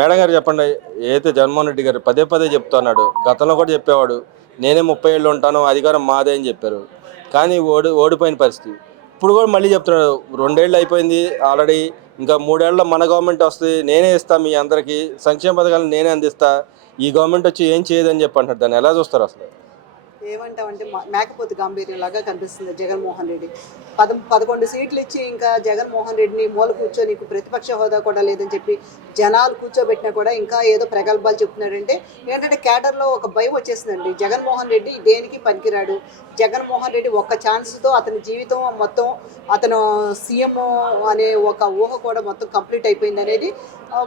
Madam గారు చెప్పండి. ఏదైతే జగన్మోహన్ రెడ్డి గారు పదే పదే చెప్తున్నాడు. గతంలో కూడా చెప్పేవాడు. నేనే 30 ఏళ్ళు ఉంటాను. అధికారం మాదే అని చెప్పారు. కానీ ఓడిపోయిన పరిస్థితి. ఇప్పుడు కూడా మళ్ళీ చెప్తున్నాడు. 2 ఏళ్ళు అయిపోయింది ఆల్రెడీ. ఇంకా 3 ఏళ్లలో మన గవర్నమెంట్ వస్తది. నేనే ఇస్తా మీ అందరికీ. సంక్షేమ పథకాలను నేనే అందిస్తా. ఈ గవర్నమెంట్ వచ్చి ఏం చేయదని చెప్పి అంటున్నాడు. దాన్ని ఎలా చూస్తారు అసలు? ఏమంటామంటే మేకపోతు గాంభీర్యంలాగా కనిపిస్తుంది జగన్మోహన్ రెడ్డి. 11 సీట్లు ఇచ్చి ఇంకా జగన్మోహన్ రెడ్డిని మూల కూర్చొని నీకు ప్రతిపక్ష హోదా కూడా లేదని చెప్పి జనాలు కూర్చోబెట్టినా కూడా ఇంకా ఏదో ప్రగల్భాలు చెప్తున్నాడంటే ఏంటంటే కేడర్లో ఒక భయం వచ్చేసిందండి. జగన్మోహన్ రెడ్డి దేనికి పనికిరాడు. జగన్మోహన్ రెడ్డి ఒక్క ఛాన్స్తో అతని జీవితం మొత్తం అతను సీఎం అనే ఒక ఊహ కూడా మొత్తం కంప్లీట్ అయిపోయింది అనేది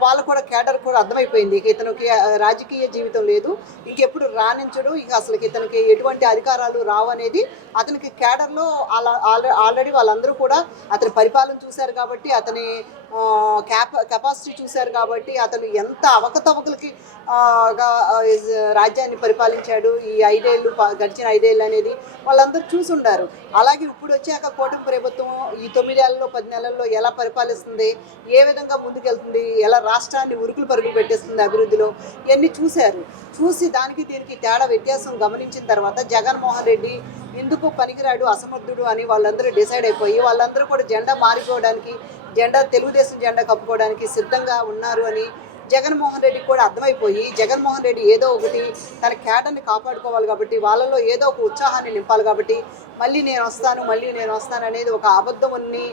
వాళ్ళకు కూడా కేడర్ కూడా అర్థమైపోయింది. ఇక ఇతనికి రాజకీయ జీవితం లేదు, ఇంకెప్పుడు రాణించడు, ఇక అసలు ఇతనికి ఎటువంటి అధికారాలు రావు అనేది అతనికి కేడర్లో ఆల్రెడీ వాళ్ళందరూ కూడా అతని పరిపాలన చూశారు కాబట్టి, అతని కెపాసిటీ చూశారు కాబట్టి, అతను ఎంత అవకతవకలకి రాజ్యాన్ని పరిపాలించాడు ఈ గడిచిన 5 ఏళ్ళు అనేది వాళ్ళందరూ చూసుండారు. అలాగే ఇప్పుడు వచ్చాక కూటమి ప్రభుత్వం ఈ 9 ఏళ్లలో 10 నెలల్లో ఎలా పరిపాలిస్తుంది, ఏ విధంగా ముందుకెళ్తుంది, ఎలా రాష్ట్రాన్ని ఉరుకులు పరుగులు పెట్టేస్తుంది అభివృద్ధిలో, ఇవన్నీ చూశారు. చూసి దానికి దీనికి తేడా వ్యత్యాసం గమనించిన తర్వాత జగన్మోహన్ రెడ్డి ఎందుకు పనికిరాడు, అసమర్థుడు అని వాళ్ళందరూ డిసైడ్ అయిపోయి వాళ్ళందరూ కూడా జెండా మారిపోవడానికి, తెలుగుదేశం జెండా కప్పుకోవడానికి సిద్ధంగా ఉన్నారు అని జగన్మోహన్ రెడ్డికి కూడా అర్థమైపోయి, జగన్మోహన్ రెడ్డి ఏదో ఒకటి తన కేడర్ని కాపాడుకోవాలి కాబట్టి, వాళ్ళలో ఏదో ఒక ఉత్సాహాన్ని నింపాలి కాబట్టి, మళ్ళీ నేను వస్తాను అనేది ఒక అబద్ధముని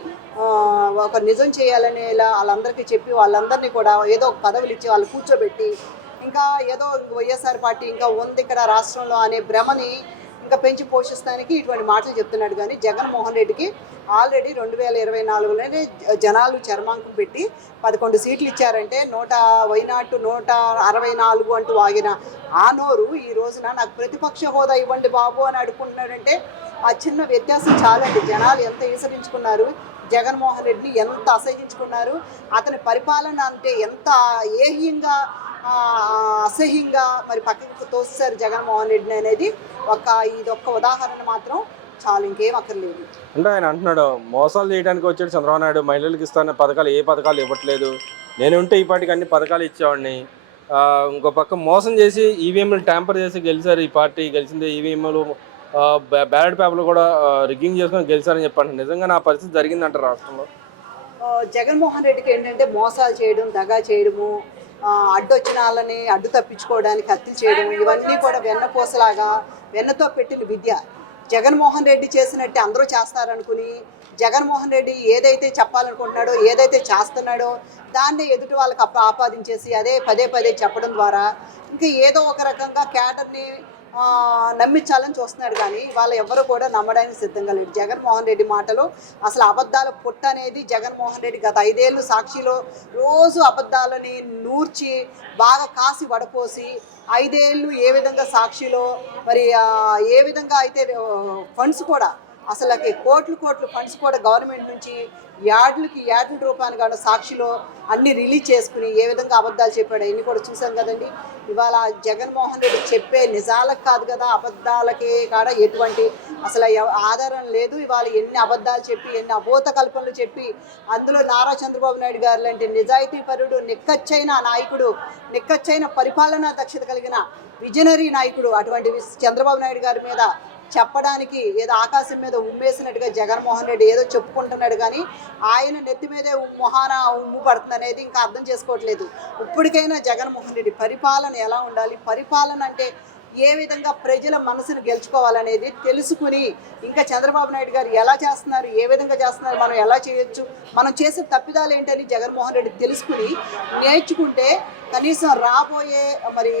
ఒక నిజం చేయాలనేలా వాళ్ళందరికీ చెప్పి వాళ్ళందరినీ కూడా ఏదో ఒక పదవులు ఇచ్చి వాళ్ళు కూర్చోబెట్టి, ఇంకా ఏదో వైఎస్ఆర్ పార్టీ ఇంకా ఉంది ఇక్కడ రాష్ట్రంలో అనే భ్రమని ఇంకా పెంచి పోషిస్తానికి ఇటువంటి మాటలు చెప్తున్నాడు. కానీ జగన్మోహన్ రెడ్డికి ఆల్రెడీ 2024లోనే జనాలు చర్మాంకం పెట్టి 11 సీట్లు ఇచ్చారంటే వైనాటు 164 అంటూ ఆగిన ఆ నోరు ఈ రోజున నాకు ప్రతిపక్ష హోదా ఇవ్వండి బాబు అని అడుగుకుంటున్నాడంటే ఆ చిన్న వ్యత్యాసం చాలండి. జనాలు ఎంత ఈసరించుకున్నారు, జగన్మోహన్ రెడ్డిని ఎంత అసహించుకున్నారు, అతని పరిపాలన అంటే ఎంత ఏహ్యంగా అసహ్యంగా మరి పక్కకు తోస్తారు జగన్మోహన్ రెడ్డిని అనేది ఇదొక్క ఉదాహరణ మాత్రం చాలు, ఇంకేం అక్కర్లేదు. అంటే ఆయన అంటున్నాడు మోసాలు చేయడానికి వచ్చాడు చంద్రబాబు నాయుడు. మహిళలకు ఇస్తాన పథకాలు ఏ పథకాలు ఇవ్వట్లేదు. నేను ఉంటే ఈ పార్టీకి అన్ని పథకాలు ఇచ్చేవాడిని. ఇంకో పక్క మోసం చేసి ఈవీఎంలు ట్యాంపర్ చేసి గెలిచారు. ఈ పార్టీ గెలిచింది ఈవీఎంలు బ్యాలెట్ పేపర్లు కూడా రిగ్గింగ్ చేసుకొని గెలిచారని చెప్పండి. నిజంగా నా పరిస్థితి జరిగిందంటారు రాష్ట్రంలో? జగన్మోహన్ రెడ్డికి ఏంటంటే మోసాలు చేయడం, దగా చేయడము, అడ్డొచ్చిన వాళ్ళని అడ్డు తప్పించుకోవడానికి హత్యలు చేయడం, ఇవన్నీ కూడా వెన్నతో పెట్టిన విద్య. జగన్మోహన్ రెడ్డి చేసినట్టే అందరూ చేస్తారనుకుని జగన్మోహన్ రెడ్డి ఏదైతే చెప్పాలనుకుంటున్నాడో, ఏదైతే చేస్తున్నాడో దాన్ని ఎదుటి వాళ్ళకి ఆపాదించేసి అదే పదే పదే చెప్పడం ద్వారా ఇంకా ఏదో ఒక రకంగా క్యాడర్ని నమ్మించాలని చూస్తున్నాడు. కానీ వాళ్ళు ఎవరు కూడా నమ్మడానికి సిద్ధంగా లేడు. జగన్మోహన్ రెడ్డి మాటలు అసలు అబద్ధాల పుట్ట అనేది జగన్మోహన్ రెడ్డి గత 5 ఏళ్ళు సాక్షిలో రోజు అబద్ధాలని నూర్చి బాగా కాసి వడపోసి 5 ఏళ్ళు ఏ విధంగా సాక్షిలో మరి ఏ విధంగా అయితే ఫండ్స్ కూడా అసలుకి కోట్లు ఫండ్స్ కూడా గవర్నమెంట్ నుంచి యాడ్ల రూపాయలు కాదు సాక్షిలో అన్ని రిలీజ్ చేసుకుని ఏ విధంగా అబద్ధాలు చెప్పాడు అవన్నీ కూడా చూసాం కదండి. ఇవాళ జగన్మోహన్ రెడ్డి చెప్పే నిజాలకు కాదు కదా, అబద్ధాలకి కాడ ఎటువంటి అసలు ఆధారం లేదు. ఇవాళ ఎన్ని అబద్ధాలు చెప్పి, ఎన్ని అబోధ కల్పనలు చెప్పి, అందులో నారా చంద్రబాబు నాయుడు గారు లాంటి నిజాయితీపరుడు, నిక్కచ్చైన నాయకుడు, నిక్కచ్చైన పరిపాలనా దక్షత కలిగిన విజనరీ నాయకుడు అటువంటి చంద్రబాబు నాయుడు గారి మీద చెప్పడానికి ఏదో ఆకాశం మీద ఉమ్మేసినట్టుగా జగన్మోహన్ రెడ్డి ఏదో చెప్పుకుంటున్నాడు. కానీ ఆయన నెత్తి మీదే మొహాన ఉమ్ము పడుతుంది అనేది ఇంకా అర్థం చేసుకోవట్లేదు. ఇప్పటికైనా జగన్మోహన్ రెడ్డి పరిపాలన ఎలా ఉండాలి, పరిపాలన అంటే ఏ విధంగా ప్రజల మనసును గెలుచుకోవాలనేది తెలుసుకుని, ఇంకా చంద్రబాబు నాయుడు గారు ఎలా చేస్తున్నారు, ఏ విధంగా చేస్తున్నారు, మనం ఎలా చేయొచ్చు, మనం చేసే తప్పిదాలు ఏంటని జగన్మోహన్ రెడ్డి తెలుసుకుని నేర్చుకుంటే కనీసం రాబోయే మరి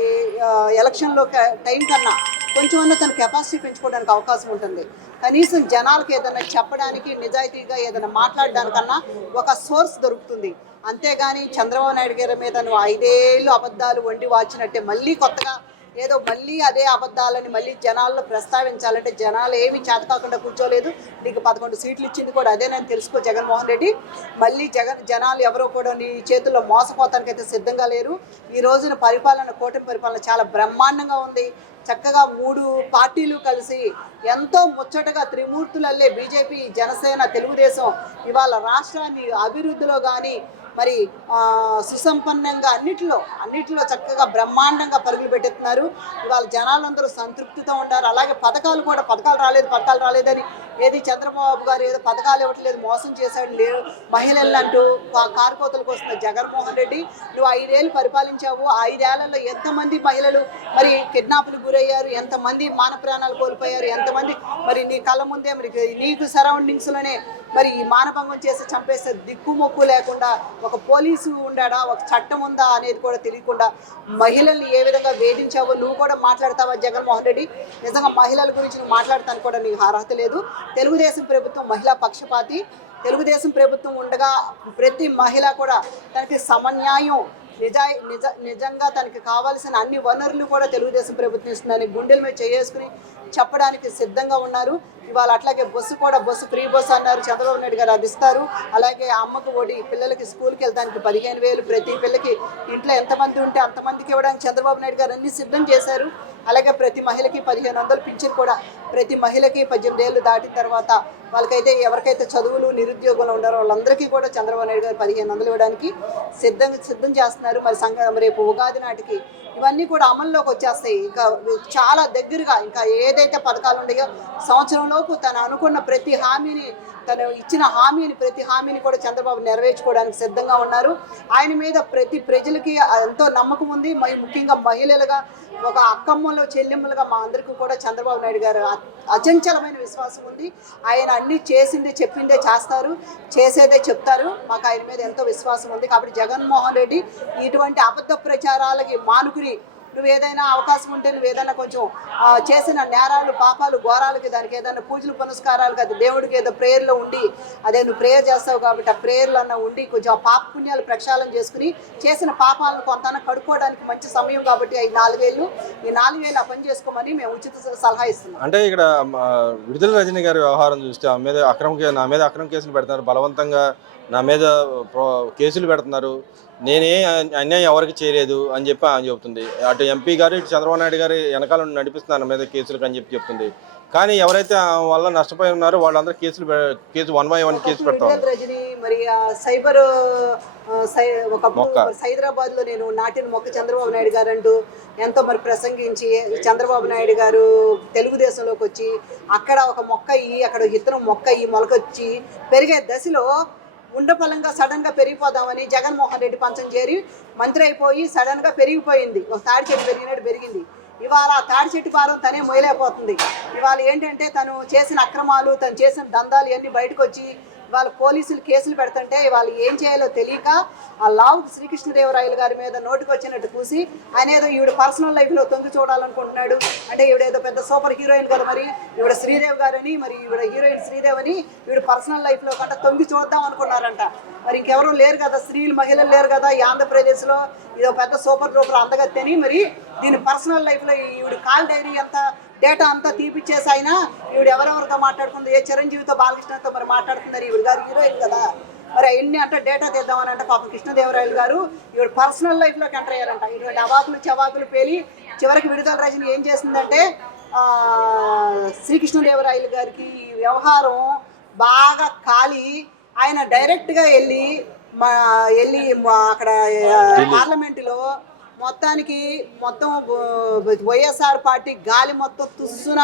ఎలక్షన్లో టైం కన్నా కొంచెమన్నా తన కెపాసిటీ పెంచుకోవడానికి అవకాశం ఉంటుంది. కనీసం జనాలకు ఏదైనా చెప్పడానికి, నిజాయితీగా ఏదైనా మాట్లాడడానికన్నా ఒక సోర్స్ దొరుకుతుంది. అంతేగాని చంద్రబాబు నాయుడు గారి మీద నువ్వు 5 ఏళ్ళు అబద్ధాలు వండి వాచినట్టే మళ్ళీ కొత్తగా ఏదో మళ్ళీ అదే అబద్ధాలని మళ్ళీ జనాల్లో ప్రస్తావించాలంటే జనాలు ఏమీ చేతకాకుండా కూర్చోలేదు. నీకు 11 సీట్లు ఇచ్చింది కూడా అదేనని తెలుసుకో జగన్మోహన్ రెడ్డి. మళ్ళీ జనాలు ఎవరో కూడా నీ చేతుల్లో మోసపోతానికి అయితే సిద్ధంగా లేరు. ఈ రోజున కూటమి పరిపాలన చాలా బ్రహ్మాండంగా ఉంది. చక్కగా 3 పార్టీలు కలిసి ఎంతో ముచ్చటగా త్రిమూర్తులల్లే బీజేపీ, జనసేన, తెలుగుదేశం ఇవాళ రాష్ట్రాన్ని అభివృద్ధిలో కానీ మరి సుసంపన్నంగా అన్నిటిలో చక్కగా బ్రహ్మాండంగా పరుగులు పెట్టేస్తున్నారు. ఇవాళ జనాలందరూ సంతృప్తితో ఉన్నారు. అలాగే పథకాలు రాలేదని ఏది చంద్రబాబు గారు ఏదో పథకాలు ఇవ్వట్లేదు, మోసం చేశాడు లేరు మహిళలు అంటూ కారుకోతలకు వస్తున్న జగన్మోహన్ రెడ్డి, నువ్వు 5 ఏళ్ళు పరిపాలించావు. ఆ 5 ఏళ్లలో ఎంతమంది మహిళలు మరి కిడ్నాప్లు గురయ్యారు, ఎంతమంది మాన ప్రాణాలు కోల్పోయారు, ఎంతమంది మరి నీ కళ్ళ ముందే మరి నీకు సరౌండింగ్స్లోనే మరి ఈ మానభంగం చేసి చంపేస్తే దిక్కుమొక్కు లేకుండా ఒక పోలీసు ఉండాడా, ఒక చట్టం ఉందా అనేది కూడా తెలియకుండా మహిళల్ని ఏ విధంగా వేధించావో నువ్వు కూడా మాట్లాడతావా జగన్మోహన్ రెడ్డి? నిజంగా మహిళల గురించి నువ్వు మాట్లాడటానికి కూడా నీకు అర్హత లేదు. తెలుగుదేశం ప్రభుత్వం మహిళా పక్షపాతి. తెలుగుదేశం ప్రభుత్వం ఉండగా ప్రతి మహిళ కూడా తనకి సమన్యాయం నిజంగా తనకి కావాల్సిన అన్ని వనరులు కూడా తెలుగుదేశం ప్రభుత్వం ఇస్తుందని గుండెల మీద చేసుకుని చెప్పడానికి సిద్ధంగా ఉన్నారు. ఇవాళ అట్లాగే బస్సు ఫ్రీ బస్సు అన్నారు, చంద్రబాబు నాయుడు గారు అది ఇస్తారు. అలాగే అమ్మకు ఒడి, పిల్లలకి స్కూల్కి వెళ్ళడానికి 15,000 ప్రతి పిల్లకి ఇంట్లో ఎంతమంది ఉంటే అంతమందికి ఇవ్వడానికి చంద్రబాబు నాయుడు గారు అన్ని సిద్ధం చేశారు. అలాగే ప్రతి మహిళకి 1,500 పింఛన్ కూడా ప్రతి మహిళకి 18 ఏళ్ళు దాటిన తర్వాత వాళ్ళకైతే ఎవరికైతే చదువులు నిరుద్యోగంలో ఉన్నారో వాళ్ళందరికీ కూడా చంద్రబాబు నాయుడు గారు 1,500 ఇవ్వడానికి సిద్ధం చేస్తున్నారు. మరి రేపు ఉగాది నాటికి ఇవన్నీ కూడా అమల్లోకి వచ్చేస్తాయి. ఇంకా చాలా దగ్గరగా ఇంకా ఏదైతే పథకాలు ఉన్నాయో సంవత్సరంలోపు తను అనుకున్న ప్రతి హామీని కూడా చంద్రబాబు నెరవేర్చుకోవడానికి సిద్ధంగా ఉన్నారు. ఆయన మీద ప్రతి ప్రజలకి ఎంతో నమ్మకం ఉంది. ముఖ్యంగా మహిళలుగా ఒక అక్కమ్మలు చెల్లెమ్మలుగా మా అందరికీ కూడా చంద్రబాబు నాయుడు గారు అచంచలమైన విశ్వాసం ఉంది. ఆయన అన్ని చేసిందే చెప్పిందే చేస్తారు, చేసేదే చెప్తారు. మాకు ఆయన మీద ఎంతో విశ్వాసం ఉంది. కాబట్టి జగన్మోహన్ రెడ్డి ఇటువంటి అబద్ధ ప్రచారాలకి మానుకుని నువ్వు ఏదైనా అవకాశం ఉంటే నువ్వు ఏదైనా కొంచెం చేసిన నేరాలు పాపాలు ఘోరాలకి దానికి ఏదైనా పూజలు పునస్కారాలు అది దేవుడికి ఏదో ప్రేయర్లో ఉండి అదే నువ్వు ప్రేయర్ చేస్తావు కాబట్టి ఆ ప్రేయర్లు అన్న ఉండి కొంచెం ఆ పాప పుణ్యాలు ప్రక్షాళన చేసుకుని చేసిన పాపాలను కొంత కడుక్కోవడానికి మంచి సమయం కాబట్టి ఈ 4 ఏళ్ళు ఆ పని చేసుకోమని మేము ఉచిత సలహా ఇస్తున్నాం. అంటే ఇక్కడ విడుదల రజనీ గారి వ్యవహారం చూస్తే నా మీద అక్రమ కేసులు పెడుతున్నారు, బలవంతంగా నా మీద కేసులు పెడుతున్నారు, నేనే అన్యాయం ఎవరికి చేయలేదు అని చెప్పి ఆయన చెబుతుంది. అటు ఎంపీ గారు ఇటు చంద్రబాబు నాయుడు గారు వెనకాల నడిపిస్తున్నారు నా మీద కేసులకు అని చెప్పి చెప్తుంది. కానీ ఎవరైతే వల్ల నష్టపోయి ఉన్నారో వాళ్ళందరూ కేసు 1 by 1 కేసు పెడతాం. రజనీ మరి సైబర్ ఒకప్పుడు హైదరాబాద్ లో నేను నాటిన మొక్క చంద్రబాబు నాయుడు గారు అంటూ ఎంతో మరి ప్రసంగించి చంద్రబాబు నాయుడు గారు తెలుగుదేశంలోకి వచ్చి అక్కడ ఒక మొక్క అక్కడ ఇతరం మొక్క మొలకొచ్చి పెరిగే దశలో ఉండపలంగా సడన్ గా పెరిగిపోదామని జగన్మోహన్ రెడ్డి పంచం చేరి మంత్రి అయిపోయి సడన్ గా పెరిగిపోయింది. ఒక తాడి చెట్టు పెరిగినట్టు పెరిగింది. ఇవాళ ఆ తాడి చెట్టు భారం తనే మొయలేకపోతుంది. ఇవాళ ఏంటంటే తను చేసిన అక్రమాలు, తను చేసిన దందాలు ఇవన్నీ బయటకు వచ్చి వాళ్ళ పోలీసులు కేసులు పెడుతుంటే వాళ్ళు ఏం చేయాలో తెలియక ఆ లావు శ్రీకృష్ణదేవరాయలు గారి మీద నోటికి వచ్చినట్టు కూసి ఆయన ఏదో ఈవిడ పర్సనల్ లైఫ్లో తొంగి చూడాలనుకుంటున్నాడు. అంటే ఈవిడేదో పెద్ద సూపర్ హీరోయిన్ కదా, మరి ఈవిడ శ్రీదేవి గారని, మరి ఈవిడ హీరోయిన్ శ్రీదేవి అని ఈవిడ పర్సనల్ లైఫ్లో కంటే తొంగి చూద్దాం అనుకున్నారంట. మరి ఇంకెవరూ లేరు కదా, మహిళలు లేరు కదా ఈ ఆంధ్రప్రదేశ్లో, ఇదో పెద్ద సూపర్ అందగత్తెని మరి దీని పర్సనల్ లైఫ్లో ఈవిడ కాల్ డైరీ అంతా డేటా అంతా తీపిచ్చేసి ఆయన ఈవిడ ఎవరెవరితో మాట్లాడుతుంది, ఏ చిరంజీవితో బాలకృష్ణతో మరి మాట్లాడుతున్నారు. ఈవిడ గారు హీరోయిన్ కదా, మరి అవన్నీ అంటే డేటా తీద్దామని అంటే పాపం కృష్ణదేవరాయలు గారు ఈవిడ పర్సనల్ లైఫ్లోకి ఎంటర్ అయ్యారంట. ఇటువంటి అవాకులు పేలి చివరికి విడుదల రజని ఏం చేసిందంటే శ్రీకృష్ణదేవరాయలు గారికి ఈ వ్యవహారం బాగా కాలి ఆయన డైరెక్ట్గా వెళ్ళి అక్కడ పార్లమెంటులో మొత్తం వైఎస్ఆర్ పార్టీ గాలి మొత్తం తుస్సున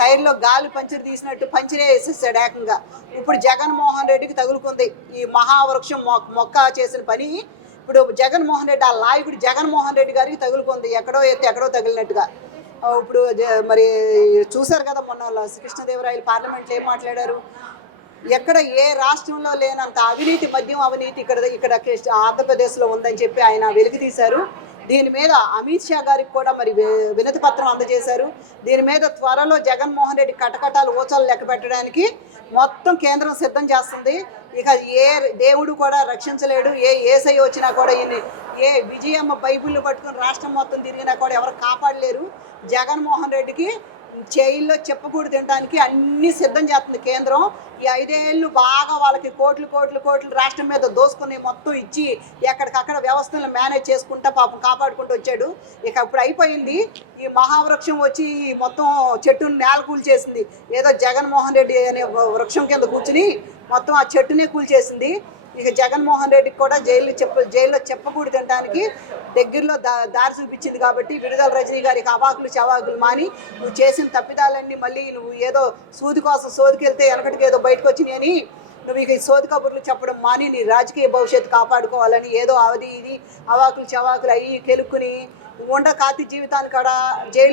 టైర్లో గాలి పంచర్ తీసినట్టు పంచరే వేసేసాడు ఏకంగా. ఇప్పుడు జగన్మోహన్ రెడ్డికి తగులుకుంది ఈ మహావృక్షం మొక్క చేసిన పని. ఇప్పుడు జగన్మోహన్ రెడ్డి ఆ నాయకుడు జగన్మోహన్ రెడ్డి గారికి తగులుకుంది, ఎక్కడో ఎక్కడో తగిలినట్టుగా. ఇప్పుడు మరి చూశారు కదా మొన్న శ్రీకృష్ణదేవరాయలు పార్లమెంట్లో ఏం మాట్లాడారు. ఎక్కడ ఏ రాష్ట్రంలో లేనంత మద్యం అవినీతి ఇక్కడ ఆంధ్రప్రదేశ్లో ఉందని చెప్పి ఆయన వెలికి తీశారు. దీని మీద అమిత్ షా గారికి కూడా మరి వినతి పత్రం అందజేశారు. దీని మీద త్వరలో జగన్మోహన్ రెడ్డి కటకటాలు ఊచలు లెక్క పెట్టడానికి మొత్తం కేంద్రం సిద్ధం చేస్తుంది. ఇక ఏ దేవుడు కూడా రక్షించలేడు, ఏ ఏసై వచ్చినా కూడా ఏ విజయమ్మ బైబిల్ పట్టుకుని రాష్ట్రం మొత్తం తిరిగినా కూడా ఎవరు కాపాడలేరు. జగన్మోహన్ రెడ్డికి జైల్లో చెప్పకూడదు తినడానికి అన్ని సిద్ధం చేస్తుంది కేంద్రం. ఈ 5 ఏళ్ళు బాగా వాళ్ళకి కోట్లు రాష్ట్రం మీద దోసుకుని మొత్తం ఇచ్చి ఎక్కడికక్కడ వ్యవస్థలను మేనేజ్ చేసుకుంటా పాపం కాపాడుకుంటూ వచ్చాడు. ఇక ఇప్పుడు అయిపోయింది. ఈ మహావృక్షం వచ్చి మొత్తం చెట్టును నేల కూల్చేసింది. ఏదో జగన్మోహన్ రెడ్డి అనే వృక్షం కింద కూర్చుని మొత్తం ఆ చెట్టునే కూల్చేసింది. ఇక జగన్మోహన్ రెడ్డికి కూడా జైల్లో చెప్పకూడదు తినడానికి దగ్గరలో దారి చూపించింది కాబట్టి విడుదల రజనీ గారికి అవాకులు చవాకులు మాని నువ్వు చేసిన తప్పిదాలన్నీ మళ్ళీ నువ్వు ఏదో సూది కోసం సోదికెళ్తే వెనకటికి ఏదో బయటకు వచ్చినాయని నువ్వు ఇక ఈ సోది కబుర్లు చెప్పడం మాని నీ రాజకీయ భవిష్యత్తు కాపాడుకోవాలని ఏదో అవధి ఇది అవాకులు చవాకులు అయ్యి కెలుక్కుని ఉండ కాతి జీవితానికి కూడా జైలు